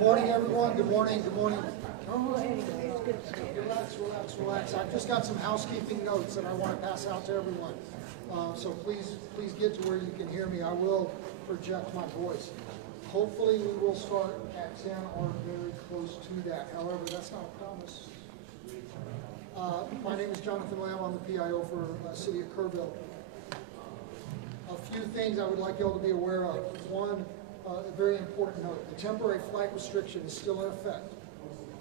morning, everyone. Good morning. Good morning. Relax. I've just got some housekeeping notes that I want to pass out to everyone. So please get to where you can hear me. I will project my voice. Hopefully we will start at 10 or very close to that. However, that's not a promise. My name is Jonathan Lamb. I'm the PIO for City of Kerrville. A few things I would like you all to be aware of. One, a very important note. The temporary flight restriction is still in effect.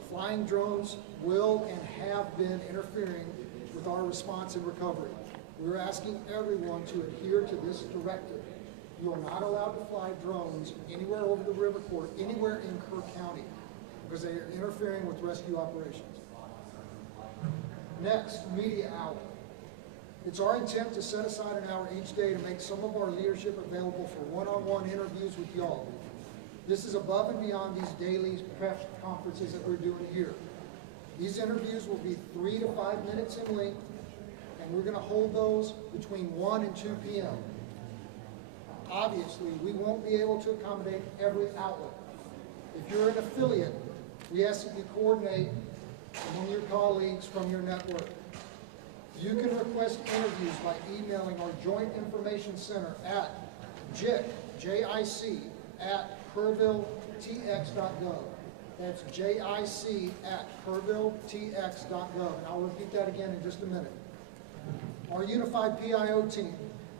Flying drones will and have been interfering with our response and recovery. We're asking everyone to adhere to this directive. You are not allowed to fly drones anywhere over the river court, anywhere in Kerr County, because they are interfering with rescue operations. Next, media hour. It's our intent to set aside an hour each day to make some of our leadership available for one-on-one interviews with y'all. This is above and beyond these daily press conferences that we're doing here. These interviews will be 3 to 5 minutes in length, and we're going to hold those between 1 and 2 p.m. Obviously, we won't be able to accommodate every outlet. If you're an affiliate, we ask that you coordinate among your colleagues from your network. You can request interviews by emailing our Joint Information Center at jic@kerrvilletx.gov. That's jic@kerrvilletx.gov. And I'll repeat that again in just a minute. Our unified PIO team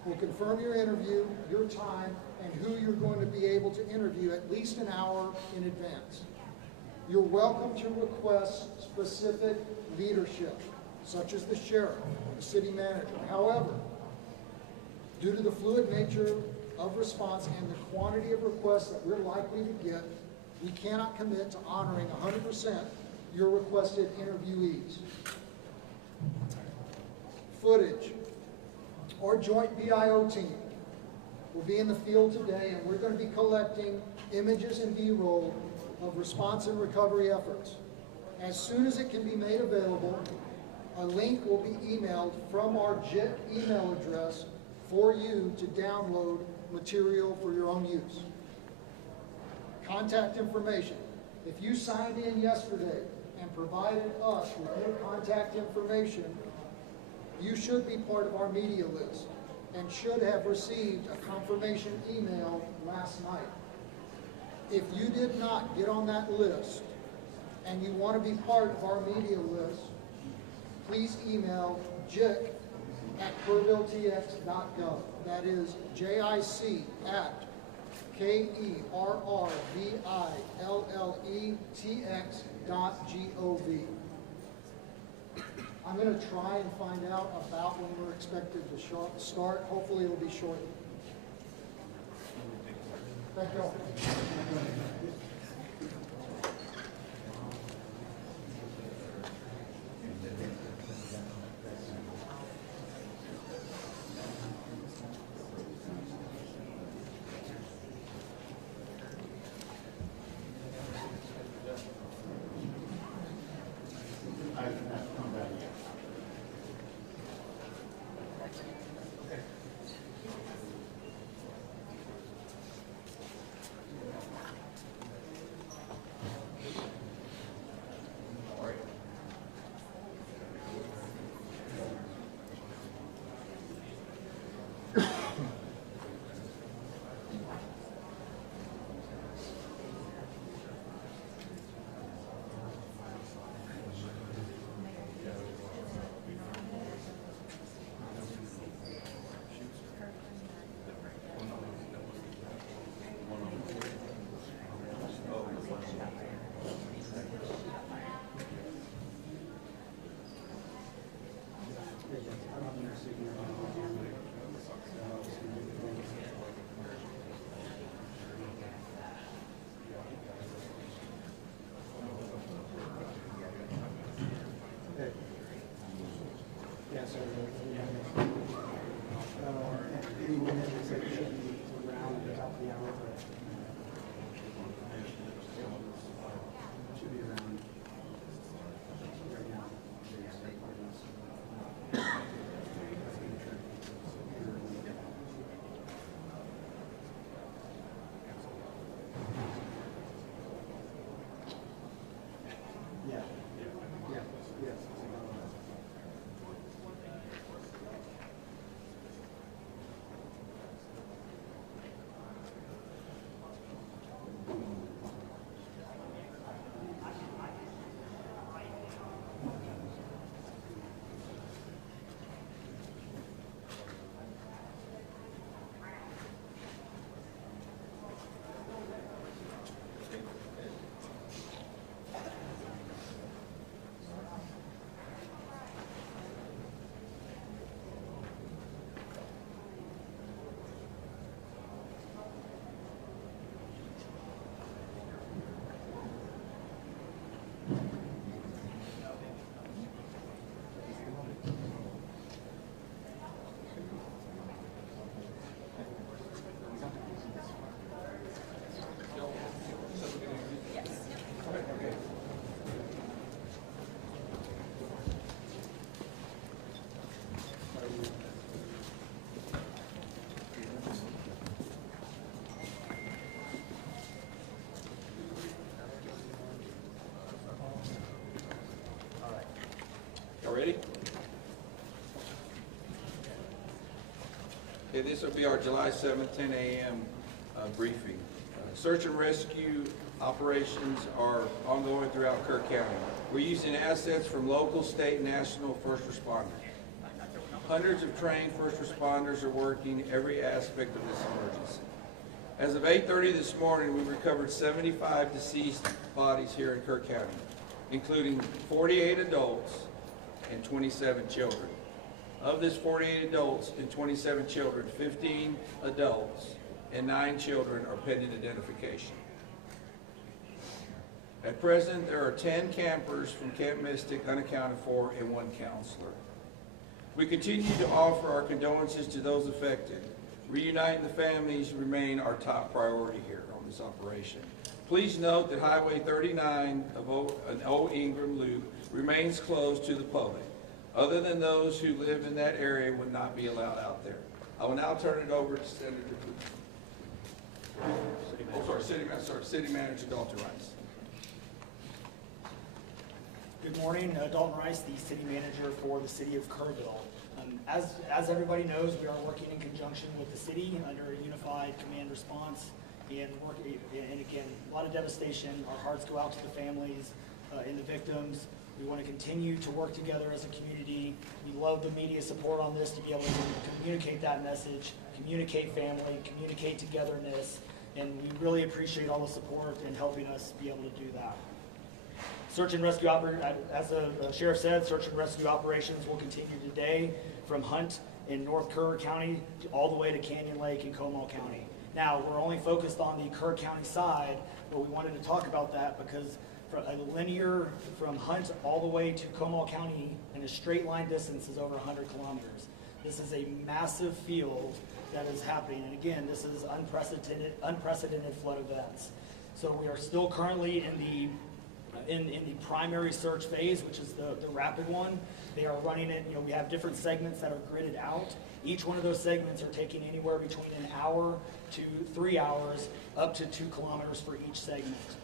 will confirm your interview, your time, and who you're going to be able to interview at least an hour in advance. You're welcome to request specific leadership, such as the sheriff or the city manager. However, due to the fluid nature of response and the quantity of requests that we're likely to get, we cannot commit to honoring 100% your requested interviewees. Footage. Our joint BIO team will be in the field today, and we're going to be collecting images and B-roll of response and recovery efforts. As soon as it can be made available, a link will be emailed from our JIT email address for you to download material for your own use. Contact information. If you signed in yesterday and provided us with your contact information, you should be part of our media list and should have received a confirmation email last night. If you did not get on that list and you want to be part of our media list, please email jic@kerrvilletx.gov. That is JIC@KERRVILLETX.gov. I'm going to try and find out about when we're expected to start. Hopefully it'll be shortly. Thank you all. Okay, this will be our July 7th, 10 a.m. Briefing. Search and rescue operations are ongoing throughout Kerr County. We're using assets from local, state, and national first responders. Hundreds of trained first responders are working every aspect of this emergency. As of 8:30 this morning, we recovered 75 deceased bodies here in Kerr County, including 48 adults and 27 children. Of this 48 adults and 27 children, 15 adults and 9 children are pending identification. At present, there are 10 campers from Camp Mystic unaccounted for and 1 counselor. We continue to offer our condolences to those affected. Reuniting the families remain our top priority here on this operation. Please note that Highway 39 of an Old Ingram Loop remains closed to the public. Other than those who live in that area would not be allowed out there. I will now turn it over to City Manager Dalton Rice. Good morning, Dalton Rice, the City Manager for the City of Kerrville. As everybody knows, we are working in conjunction with the city under a unified command response and again, a lot of devastation. Our hearts go out to the families and the victims. We want to continue to work together as a community. We love the media support on this to be able to communicate that message, communicate family, communicate togetherness, and we really appreciate all the support in helping us be able to do that. Search and rescue as the sheriff said, search and rescue operations will continue today from Hunt in North Kerr County all the way to Canyon Lake in Comal County. Now, we're only focused on the Kerr County side, but we wanted to talk about that because a linear from Hunt all the way to Comal County in a straight line distance is over 100 kilometers. This is a massive field that is happening, and again, this is unprecedented flood events. So we are still currently in the primary search phase, which is the rapid one. They are running it, we have different segments that are gridded out. Each one of those segments are taking anywhere between an hour to 3 hours, up to 2 kilometers for each segment.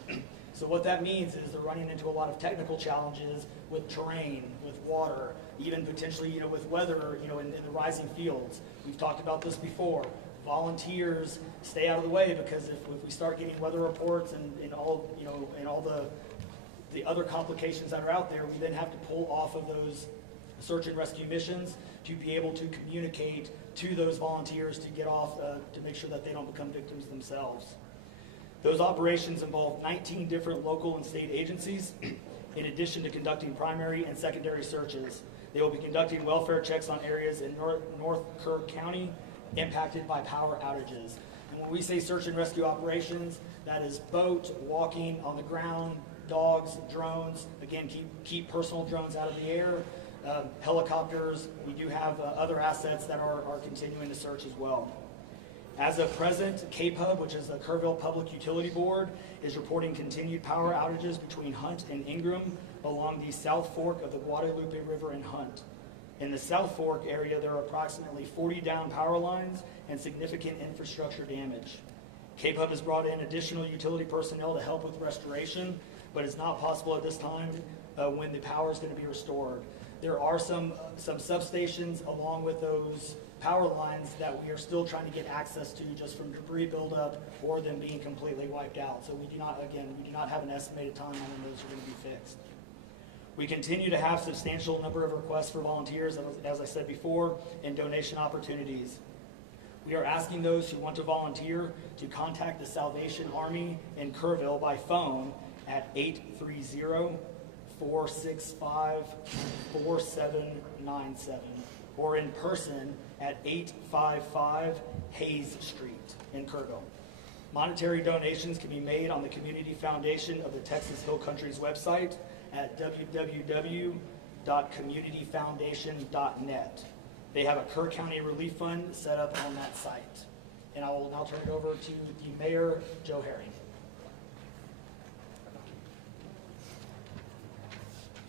So what that means is they're running into a lot of technical challenges with terrain, with water, even potentially, with weather, in the rising fields. We've talked about this before. Volunteers stay out of the way because if we start getting weather reports and all the other complications that are out there, we then have to pull off of those search and rescue missions to be able to communicate to those volunteers to get off, to make sure that they don't become victims themselves. Those operations involve 19 different local and state agencies, in addition to conducting primary and secondary searches. They will be conducting welfare checks on areas in North Kerr County impacted by power outages. And when we say search and rescue operations, that is boat, walking, on the ground, dogs, drones. Again, keep personal drones out of the air. Helicopters. We do have other assets that are continuing to search as well. As of present, KPUB, which is the Kerrville Public Utility Board, is reporting continued power outages between Hunt and Ingram along the South Fork of the Guadalupe River in Hunt. In the South Fork area, there are approximately 40 down power lines and significant infrastructure damage. KPUB has brought in additional utility personnel to help with restoration, but it's not possible at this time when the power is going to be restored. There are some substations along with those power lines that we are still trying to get access to just from debris buildup or them being completely wiped out. So we do not have an estimated time on when those are going to be fixed. We continue to have substantial number of requests for volunteers, as I said before, and donation opportunities. We are asking those who want to volunteer to contact the Salvation Army in Kerrville by phone at 830-465-4797 or in person at 855 Hayes Street in Kerrville. Monetary donations can be made on the Community Foundation of the Texas Hill Country's website at www.communityfoundation.net. They have a Kerr County Relief Fund set up on that site. And I will now turn it over to the Mayor, Joe Herring.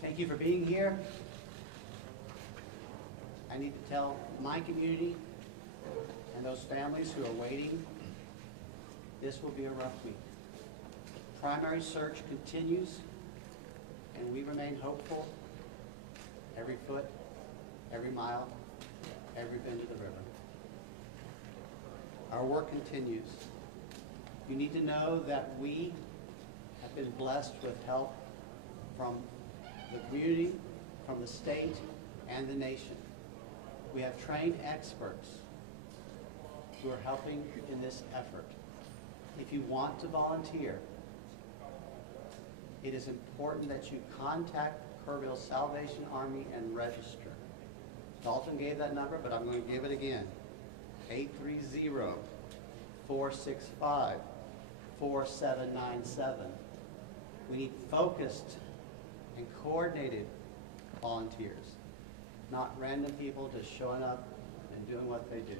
Thank you for being here. I need to tell my community and those families who are waiting, this will be a rough week. Primary search continues, and we remain hopeful every foot, every mile, every bend of the river. Our work continues. You need to know that we have been blessed with help from the community, from the state, and the nation. We have trained experts who are helping in this effort. If you want to volunteer, it is important that you contact Kerrville Salvation Army and register. Dalton gave that number, but I'm going to give it again. 830-465-4797. We need focused and coordinated volunteers, not random people just showing up and doing what they do.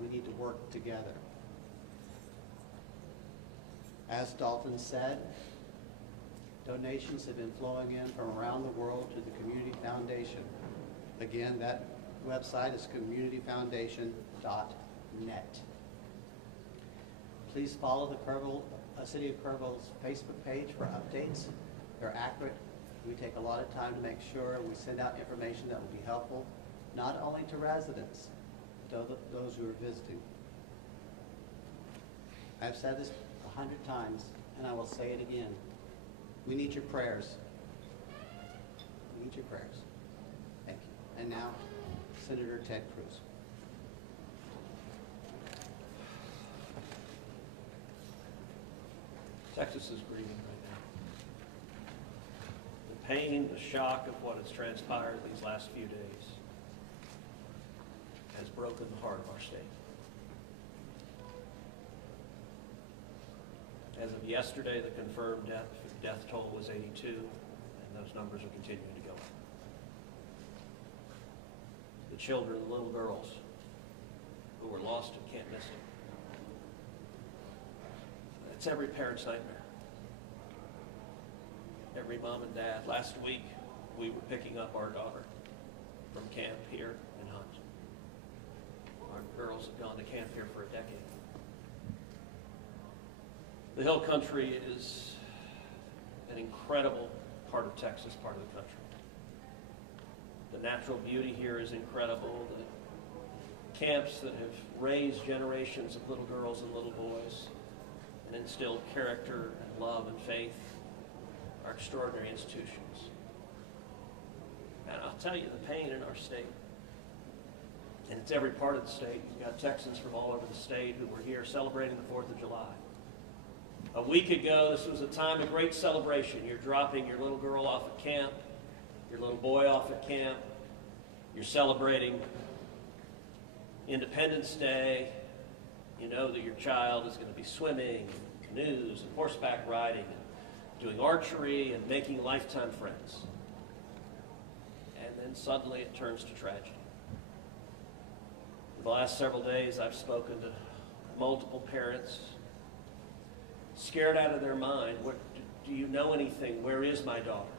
We need to work together. As Dalton said, donations have been flowing in from around the world to the Community Foundation. Again, that website is communityfoundation.net. Please follow the City of Kerrville's Facebook page for updates. They're accurate. We take a lot of time to make sure we send out information that will be helpful, not only to residents, but those who are visiting. I've said this 100 times, and I will say it again. We need your prayers. We need your prayers. Thank you. And now, Senator Ted Cruz. Texas is grieving right now. The pain, the shock of what has transpired these last few days has broken the heart of our state. As of yesterday, the confirmed death toll was 82, and those numbers are continuing to go up. The children, the little girls who were lost in Camp Mystic. It's every parent's nightmare. Every mom and dad. Last week, we were picking up our daughter from camp here in Hunt. Our girls have gone to camp here for a decade. The Hill Country is an incredible part of Texas, part of the country. The natural beauty here is incredible. The camps that have raised generations of little girls and little boys and instilled character and love and faith are extraordinary institutions. And I'll tell you the pain in our state. And it's every part of the state. You've got Texans from all over the state who were here celebrating the 4th of July. A week ago, this was a time of great celebration. You're dropping your little girl off at camp, your little boy off at camp. You're celebrating Independence Day. You know that your child is going to be swimming, canoes, and horseback riding, and doing archery, and making lifetime friends. And then suddenly it turns to tragedy. For the last several days, I've spoken to multiple parents, scared out of their mind. Do you know anything? Where is my daughter?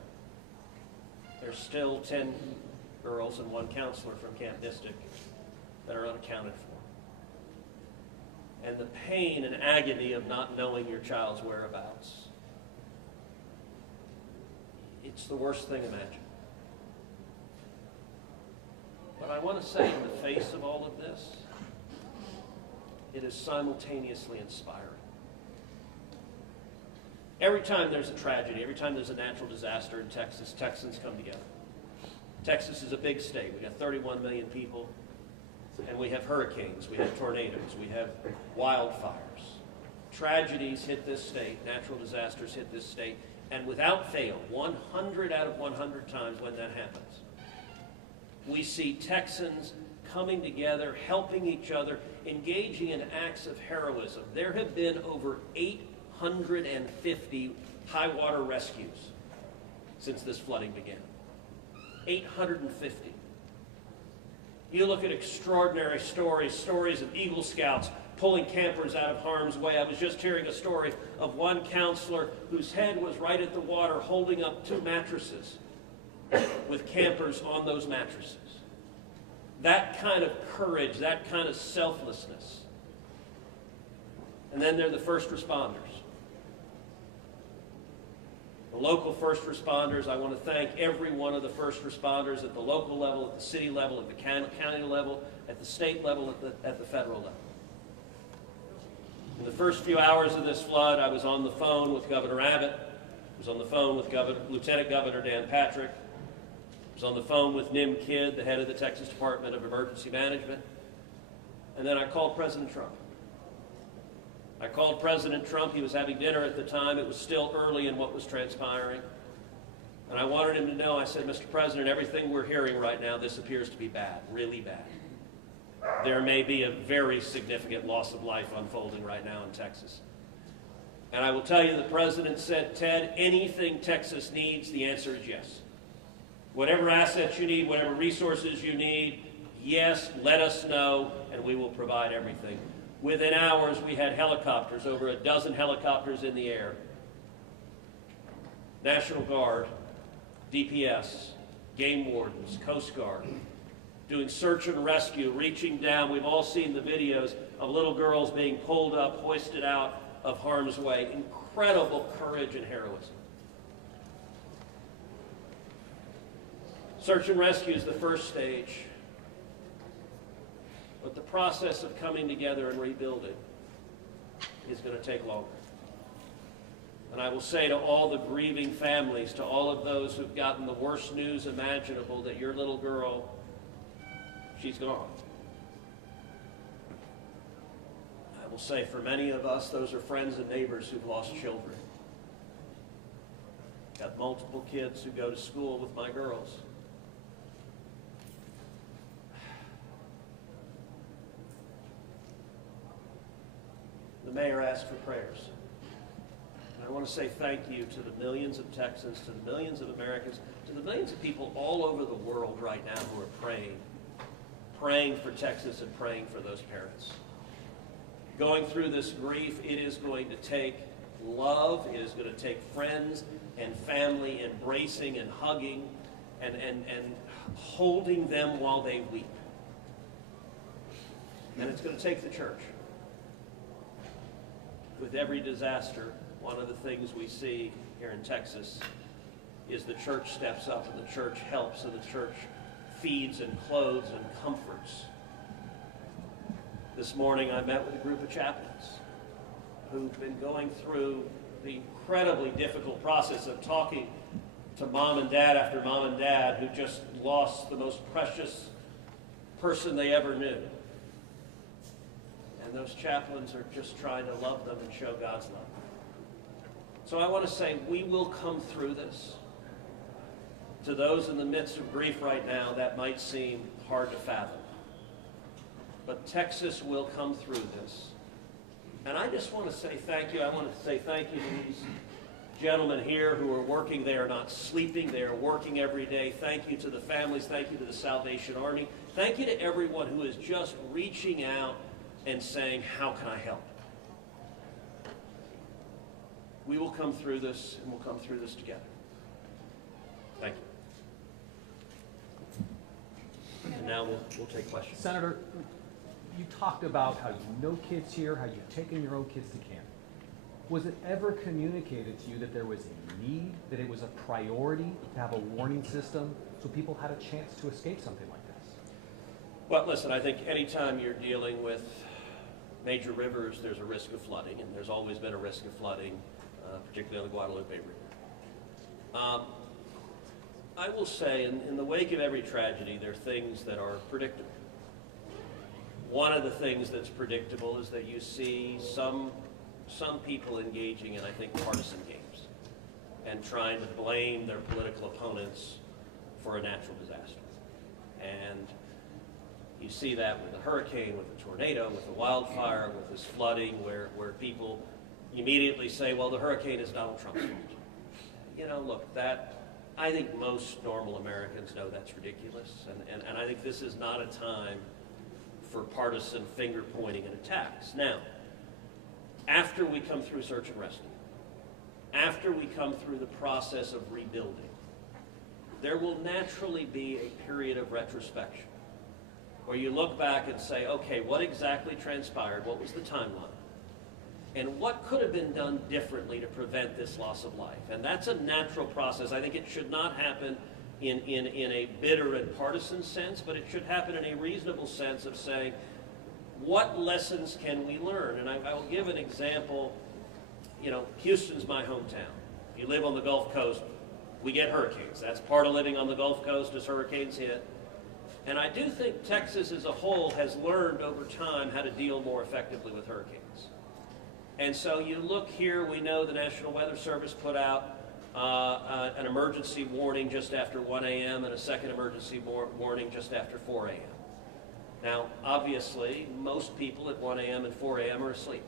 There's still 10 girls and 1 counselor from Camp Mystic that are unaccounted for. And the pain and agony of not knowing your child's whereabouts. It's the worst thing imagined. But I want to say, in the face of all of this, it is simultaneously inspiring. Every time there's a tragedy, every time there's a natural disaster in Texas, Texans come together. Texas is a big state. We've got 31 million people, and we have hurricanes, we have tornadoes, we have wildfires. Tragedies hit this state, natural disasters hit this state, and without fail, 100 out of 100 times when that happens, we see Texans coming together, helping each other, engaging in acts of heroism. There have been over 850 high water rescues since this flooding began. 850. You look at extraordinary stories of Eagle Scouts pulling campers out of harm's way. I was just hearing a story of one counselor whose head was right at the water holding up 2 mattresses with campers on those mattresses. That kind of courage, that kind of selflessness. And then they're the first responders. The local first responders, I want to thank every one of the first responders at the local level, at the city level, at the county level, at the state level, at the federal level. In the first few hours of this flood, I was on the phone with Governor Abbott. I was on the phone with Lieutenant Governor Dan Patrick. I was on the phone with Nim Kidd, the head of the Texas Department of Emergency Management. And then I called President Trump. I called President Trump. He was having dinner at the time. It was still early in what was transpiring. And I wanted him to know, I said, Mr. President, everything we're hearing right now, this appears to be bad, really bad. There may be a very significant loss of life unfolding right now in Texas. And I will tell you, the President said, Ted, anything Texas needs, the answer is yes. Whatever assets you need, whatever resources you need, yes, let us know, and we will provide everything. Within hours, we had helicopters, over a dozen helicopters in the air. National Guard, DPS, game wardens, Coast Guard, doing search and rescue, reaching down. We've all seen the videos of little girls being pulled up, hoisted out of harm's way. Incredible courage and heroism. Search and rescue is the first stage. But the process of coming together and rebuilding is going to take longer. And I will say to all the grieving families, to all of those who've gotten the worst news imaginable, that your little girl, she's gone. I will say for many of us, those are friends and neighbors who've lost children. Got multiple kids who go to school with my girls. The mayor asked for prayers. And I want to say thank you to the millions of Texans, to the millions of Americans, to the millions of people all over the world right now who are praying for Texas and praying for those parents. Going through this grief, it is going to take love, it is going to take friends and family embracing and hugging and holding them while they weep. And it's going to take the church. With every disaster, one of the things we see here in Texas is the church steps up and the church helps and the church feeds and clothes and comforts. This morning I met with a group of chaplains who've been going through the incredibly difficult process of talking to mom and dad after mom and dad who just lost the most precious person they ever knew. And those chaplains are just trying to love them and show God's love. So I want to say we will come through this. To those in the midst of grief right now, that might seem hard to fathom. But Texas will come through this. And I just want to say thank you. I want to say thank you to these gentlemen here who are working. They are not sleeping. They are working every day. Thank you to the families. Thank you to the Salvation Army. Thank you to everyone who is just reaching out and saying, how can I help? We will come through this, and we'll come through this together. Thank you. And now we'll take questions. Senator, you talked about how you know kids here, how you've taken your own kids to camp. Was it ever communicated to you that there was a need, that it was a priority to have a warning system so people had a chance to escape something like this? Well, listen, I think anytime you're dealing with major rivers, there's a risk of flooding, and there's always been a risk of flooding, particularly on the Guadalupe River. I will say, in the wake of every tragedy, there are things that are predictable. One of the things that's predictable is that you see some people engaging in, I think, partisan games and trying to blame their political opponents for a natural disaster. And you see that with the hurricane, with the tornado, with the wildfire, with this flooding, where people immediately say, well, the hurricane is Donald Trump's fault. You know, look, I think most normal Americans know that's ridiculous, and I think this is not a time for partisan finger-pointing and attacks. Now, after we come through search and rescue, after we come through the process of rebuilding, there will naturally be a period of retrospection where you look back and say, okay, what exactly transpired? What was the timeline? And what could have been done differently to prevent this loss of life? And that's a natural process. I think it should not happen in a bitter and partisan sense, but it should happen in a reasonable sense of saying, what lessons can we learn? And I will give an example. You know, Houston's my hometown. You live on the Gulf Coast, we get hurricanes. That's part of living on the Gulf Coast as hurricanes hit. And I do think Texas as a whole has learned over time how to deal more effectively with hurricanes. And so you look here, we know the National Weather Service put out an emergency warning just after 1 a.m. and a second emergency warning just after 4 a.m. Now, obviously, most people at 1 a.m. and 4 a.m. are asleep.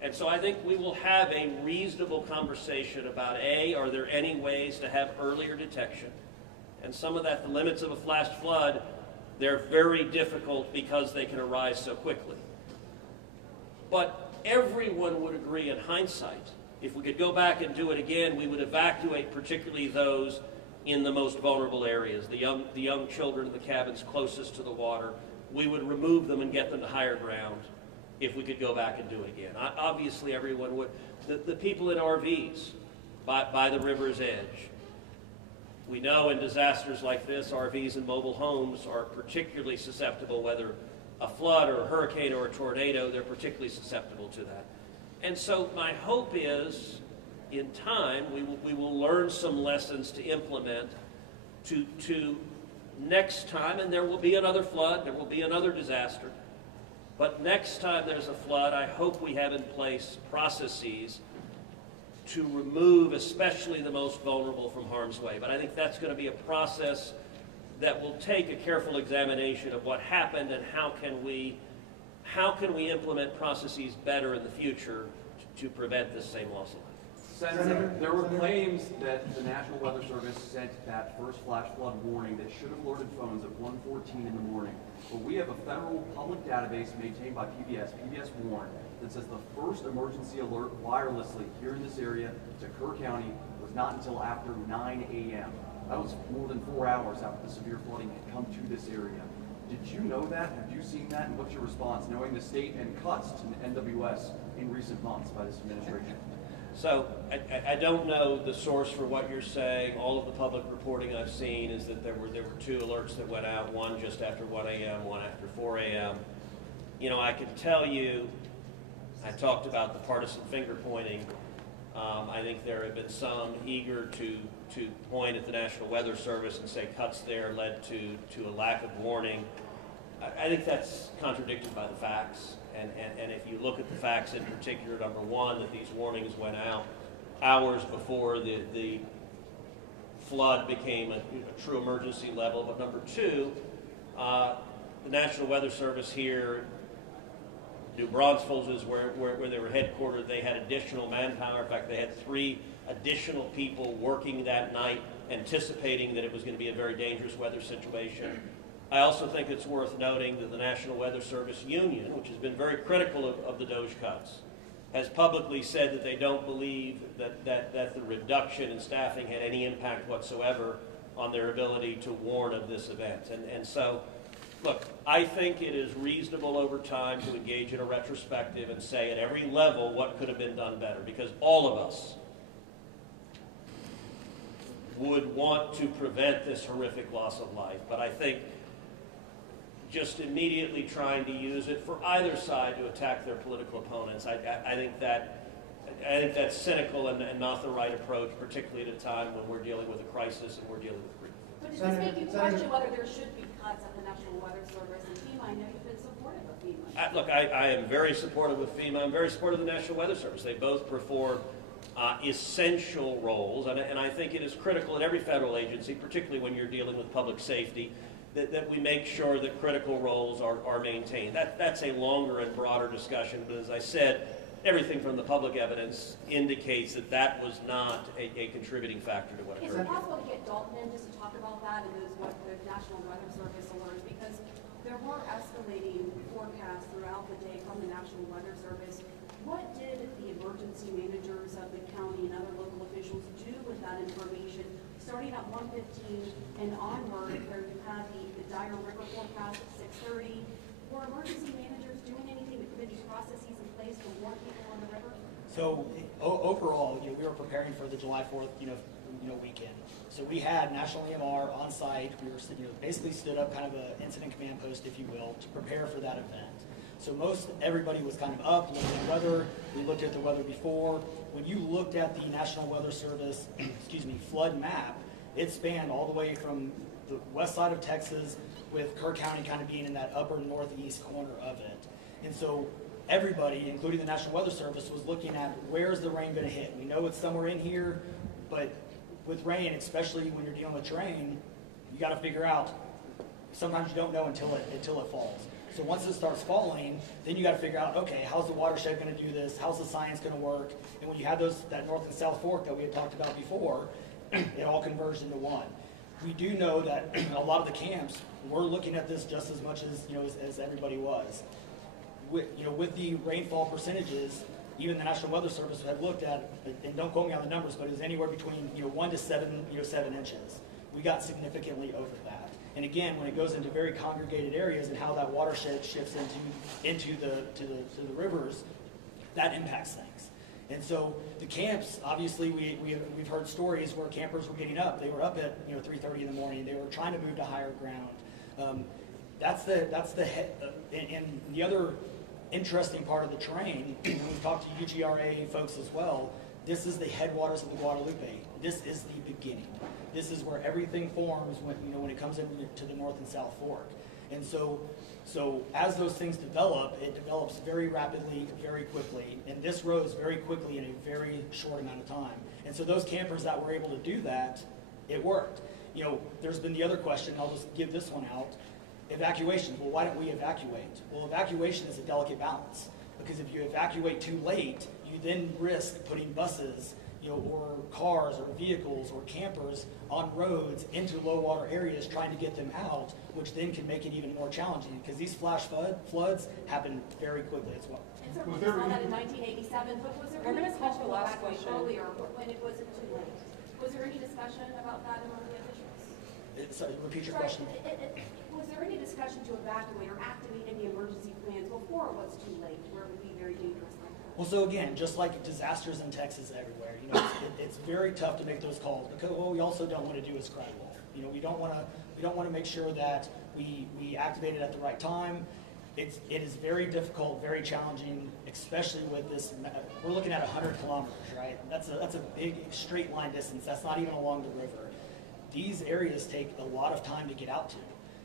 And so I think we will have a reasonable conversation about, A, are there any ways to have earlier detection? And some of that, the limits of a flash flood, they're very difficult because they can arise so quickly. But everyone would agree in hindsight, if we could go back and do it again, we would evacuate particularly those in the most vulnerable areas, the young children in the cabins closest to the water. We would remove them and get them to higher ground if we could go back and do it again. Obviously, everyone would. The people in RVs by the river's edge. We know in disasters like this, RVs and mobile homes are particularly susceptible, whether a flood or a hurricane or a tornado, they're particularly susceptible to that. And so my hope is, in time, we will learn some lessons to implement to next time, and there will be another flood, there will be another disaster. But next time there's a flood, I hope we have in place processes to remove especially the most vulnerable from harm's way. But I think that's going to be a process that will take a careful examination of what happened and how can we implement processes better in the future to prevent this same loss of life. Senator, there were claims that the National Weather Service sent that first flash flood warning that should have alerted phones at 1:14 in the morning. But we have a federal public database maintained by PBS Warn, that says the first emergency alert wirelessly here in this area to Kerr County was not until after 9 a.m. That was more than 4 hours after the severe flooding had come to this area. Did you know that? Have you seen that? And what's your response, knowing the state and cuts to NWS in recent months by this administration? So I don't know the source for what you're saying. All of the public reporting I've seen is that there were two alerts that went out, one just after 1 a.m., one after 4 a.m. You know, I can tell you, I talked about the partisan finger pointing. I think there have been some eager to point at the National Weather Service and say cuts there led to a lack of warning. I think that's contradicted by the facts. And if you look at the facts in particular, number one, that these warnings went out hours before the flood became a true emergency level. But number two, the National Weather Service here, New Braunfels is where they were headquartered. They had additional manpower. In fact, they had 3 additional people working that night, anticipating that it was going to be a very dangerous weather situation. I also think it's worth noting that the National Weather Service Union, which has been very critical of the DOJ cuts, has publicly said that they don't believe that the reduction in staffing had any impact whatsoever on their ability to warn of this event. And so, look, I think it is reasonable over time to engage in a retrospective and say at every level what could have been done better, because all of us would want to prevent this horrific loss of life. But I think just immediately trying to use it for either side to attack their political opponents, I think that's cynical and not the right approach, particularly at a time when we're dealing with a crisis and we're dealing with grief. But does this make you question whether there should be cuts at the National Weather Service and FEMA? I know you've been supportive of FEMA. Look, I am very supportive of FEMA. I'm very supportive of the National Weather Service. They both perform essential roles, and I think it is critical in every federal agency, particularly when you're dealing with public safety, that we make sure that critical roles are maintained. That's a longer and broader discussion, but as I said, everything from the public evidence indicates that was not a contributing factor to what Is occurred. it possible to get Dalton in just to talk about that and what the National Weather Service alerts? Because there were escalating forecasts throughout the day from the National Weather Service. What did the emergency managers of the county and other local officials do with that information? Starting at 1:15 and onward, where you had the dire river forecast at 6:30, were emergency managers doing anything to put these processes in place to warn people on the river? So overall, we were preparing for the July 4th, weekend. So we had National EMR on site. We were, basically stood up kind of an incident command post, if you will, to prepare for that event. So most everybody was kind of up, looking at weather. We looked at the weather before. When you looked at the National Weather Service, flood map, it spanned all the way from the west side of Texas, with Kerr County kind of being in that upper northeast corner of it. And so everybody, including the National Weather Service, was looking at where's the rain going to hit. We know it's somewhere in here, but with rain, especially when you're dealing with terrain, you got to figure out. Sometimes you don't know until it falls. So once it starts falling, then you got to figure out, okay, how's the watershed going to do this? How's the science going to work? And when you have that north and south fork that we had talked about before, it all converged into one. We do know that a lot of the camps were looking at this just as much as everybody was. With the rainfall percentages, even the National Weather Service had looked at, and don't quote me on the numbers, but it was anywhere between 1 to 7 inches. We got significantly over that. And again, when it goes into very congregated areas and how that watershed shifts into the rivers, that impacts things. And so the camps, obviously, we've heard stories where campers were getting up. They were up at 3:30 in the morning. They were trying to move to higher ground. That's the head. And the other interesting part of the terrain, when we've talked to UGRA folks as well, this is the headwaters of the Guadalupe. This is the beginning. This is where everything forms when it comes into the North and South Fork. And so as those things develop, it develops very rapidly, very quickly, and this rose very quickly in a very short amount of time. And so those campers that were able to do that, it worked. There's been the other question, I'll just give this one out. Evacuation. Well, why don't we evacuate? Well, evacuation is a delicate balance, because if you evacuate too late, you then risk putting buses, or cars or vehicles or campers on roads into low water areas trying to get them out, which then can make it even more challenging, because these flash floods happen very quickly as well. And so we saw that in 1987, but was there any discussion about evacuation earlier when it wasn't too late? Was there any discussion about that among the officials? Sorry, repeat your Sorry, question. Was there any discussion to evacuate or activate any emergency plans before it was too late, where it would be very dangerous like that? Well, so again, just like disasters in Texas everywhere, it's very tough to make those calls, because what we also don't want to do is cry wolf. We don't want to make sure that we activate it at the right time. It is very difficult, very challenging, especially with this. We're looking at 100 kilometers, right? That's a big straight line distance. That's not even along the river. These areas take a lot of time to get out to.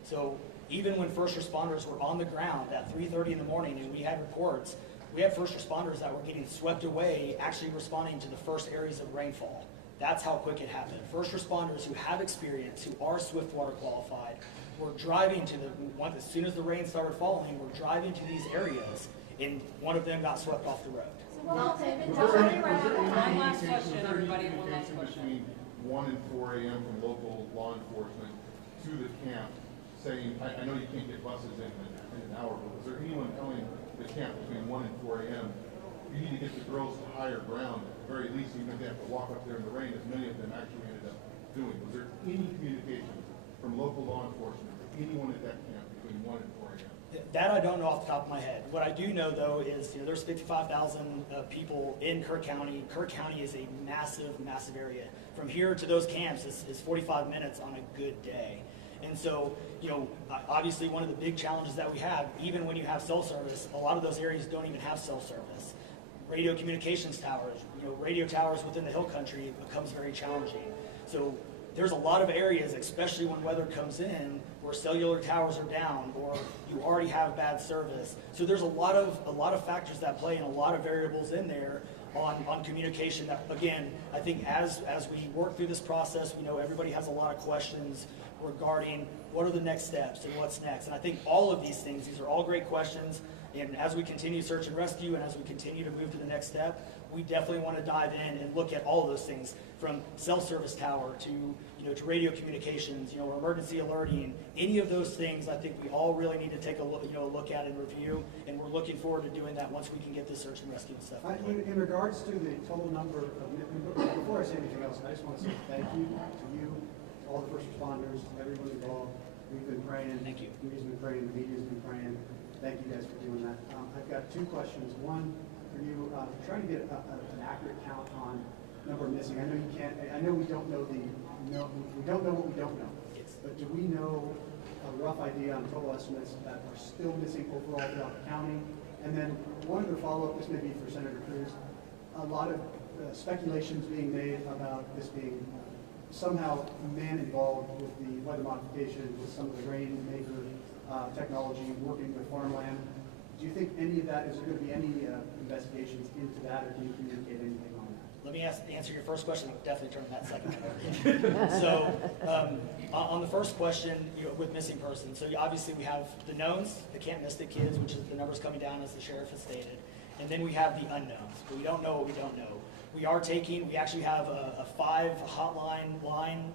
So even when first responders were on the ground at 3:30 in the morning, and we had reports, we had first responders that were getting swept away, actually responding to the first areas of rainfall. That's how quick it happened. First responders who have experience, who are Swiftwater qualified, were driving to as soon as the rain started falling, were driving to these areas, and one of them got swept off the road. So what One last question, everybody, one last question. Between 1 and 4 a.m. from local law enforcement to the camp, saying, I know you can't get buses in an hour, but was there anyone telling the camp between 1 and 4 a.m., you need to get the girls to higher ground, at the very least, even if they have to walk up there in the rain, as many of them actually ended up doing? Was there any communication from local law enforcement to anyone at that camp between 1 and 4 a.m.? That I don't know off the top of my head. What I do know, though, is there's 55,000 people in Kerr County. Kerr County is a massive, massive area. From here to those camps is 45 minutes on a good day. And so, obviously one of the big challenges that we have, even when you have cell service, a lot of those areas don't even have cell service. Radio communications towers, radio towers within the hill country, it becomes very challenging. So there's a lot of areas, especially when weather comes in, where cellular towers are down or you already have bad service. So there's a lot of factors that play and a lot of variables in there on communication that, again, I think as we work through this process, we know everybody has a lot of questions regarding what are the next steps and what's next. And I think all of these things, these are all great questions. And as we continue search and rescue and as we continue to move to the next step, we definitely want to dive in and look at all of those things, from cell service tower to radio communications, or emergency alerting. Any of those things, I think we all really need to take a look at and review. And we're looking forward to doing that once we can get this search and rescue and stuff. In regards to the total number of, before I say anything else, I just want to say thank you to you, all the first responders, everyone involved. We've been praying. Thank you. We've been praying. The media's been praying. Thank you guys for doing that. I've got two questions. One for you, trying to get an accurate count on number of missing. I know you can't. I know we don't know we don't know what we don't know. Yes. But do we know a rough idea on total estimates that are still missing overall throughout the county? And then one other follow-up, this may be for Senator Cruz. A lot of speculations being made about this being somehow man involved with the weather modification, with some of the rainmaker technology, working with farmland. Do you think any of that, is there going to be any investigations into that, or can you communicate anything on that? Let me answer your first question. I'll definitely turn that second one over. So, on the first question, with missing persons, so obviously we have the knowns, the Camp Mystic kids, which is the numbers coming down as the sheriff has stated, and then we have the unknowns. But we don't know what we don't know. We actually have a 5 hotline line.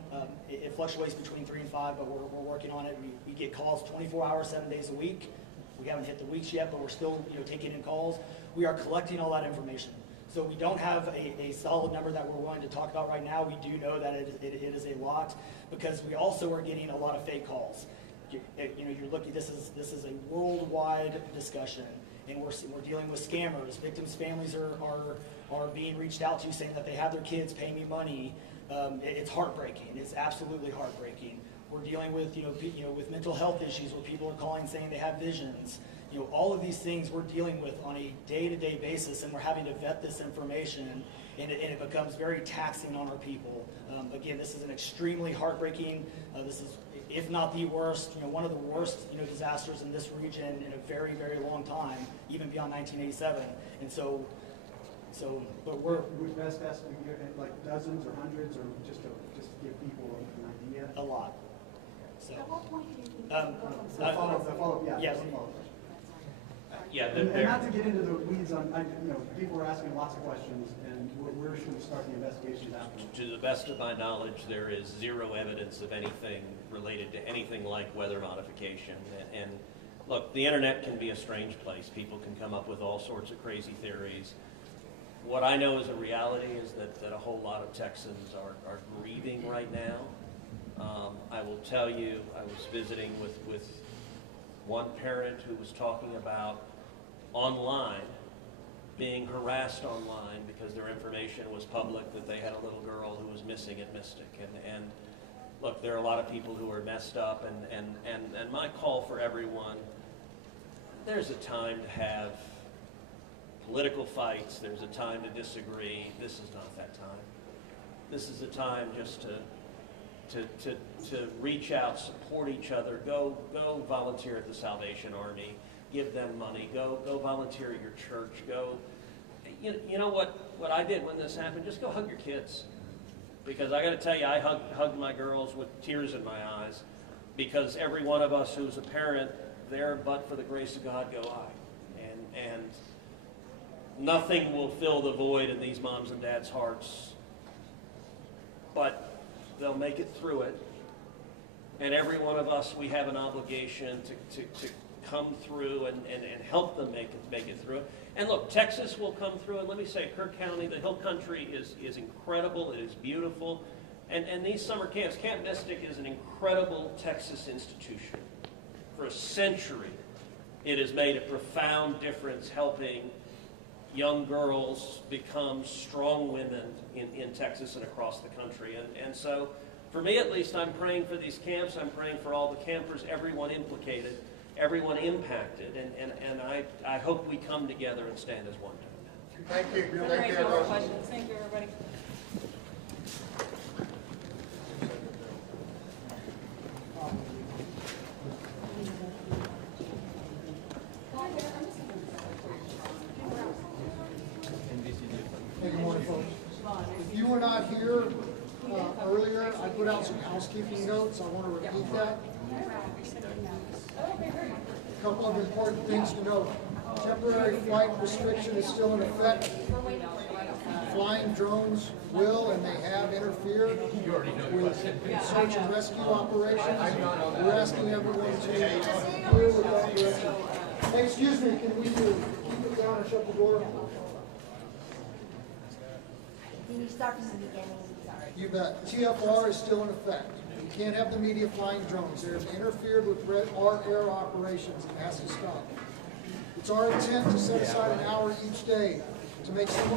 It fluctuates between 3 and 5, but we're working on it. We get calls 24 hours, 7 days a week. We haven't hit the weeks yet, but we're still taking in calls. We are collecting all that information. So we don't have a solid number that we're willing to talk about right now. We do know that it is a lot, because we also are getting a lot of fake calls. You're looking. This is a worldwide discussion, and we're dealing with scammers. Victims' families are being reached out to, saying that they have their kids, pay me money. It's heartbreaking. It's absolutely heartbreaking. We're dealing with with mental health issues, where people are calling saying they have visions. All of these things we're dealing with on a day-to-day basis, and we're having to vet this information, and it becomes very taxing on our people. Again, this is an extremely heartbreaking, this is, if not the worst, one of the worst, disasters in this region in a very, very long time, even beyond 1987. And so, but we're Would best estimate like dozens or hundreds, or just to give people an idea? a lot. So, At what point do you think? The follow-up, yeah. Yes. the follow-up question. Yeah, And not to get into the weeds on, people are asking lots of questions, and where should we start the investigations after? to the best of my knowledge, there is zero evidence of anything related to anything like weather modification. And look, the internet can be a strange place. People can come up with all sorts of crazy theories. What I know is a reality is that a whole lot of Texans are grieving right now. I will tell you, I was visiting with one parent who was talking about online, being harassed online because their information was public, that they had a little girl who was missing at Mystic. And look, there are a lot of people who are messed up, and my call for everyone, there's a time to have political fights, there's a time to disagree. This is not that time. This is a time just to reach out, support each other, go volunteer at the Salvation Army, give them money, go volunteer at your church, you know what I did when this happened? Just go hug your kids. Because I got to tell you, I hugged my girls with tears in my eyes, because every one of us who's a parent, there but for the grace of God go I. And nothing will fill the void in these moms and dads' hearts, but they'll make it through it. And every one of us, we have an obligation to come through and help them make it through it. And look, Texas will come through, and let me say, Kerr County, the Hill Country is incredible, it is beautiful. And these summer camps, Camp Mystic is an incredible Texas institution. For a century, it has made a profound difference helping young girls become strong women in Texas and across the country. And so, for me at least, I'm praying for these camps. I'm praying for all the campers, everyone implicated, everyone impacted. And I hope we come together and stand as one. Thank you. There Thank are you, no more everyone. questions. Thank you, everybody. Hey, good morning, folks. If you were not here earlier, I put out some housekeeping notes. I want to repeat that. A couple of important things to note. Temporary flight restriction is still in effect. Flying drones will and they have interfered with search and rescue operations. We're asking everyone to clear with that direction. Hey, excuse me, can we keep it down and shut the door? Can you start from the beginning? Sorry. You bet. TFR is still in effect. You can't have the media flying drones. They have interfered with our air operations, and it has to stop. It's our intent to set aside an hour each day to make some of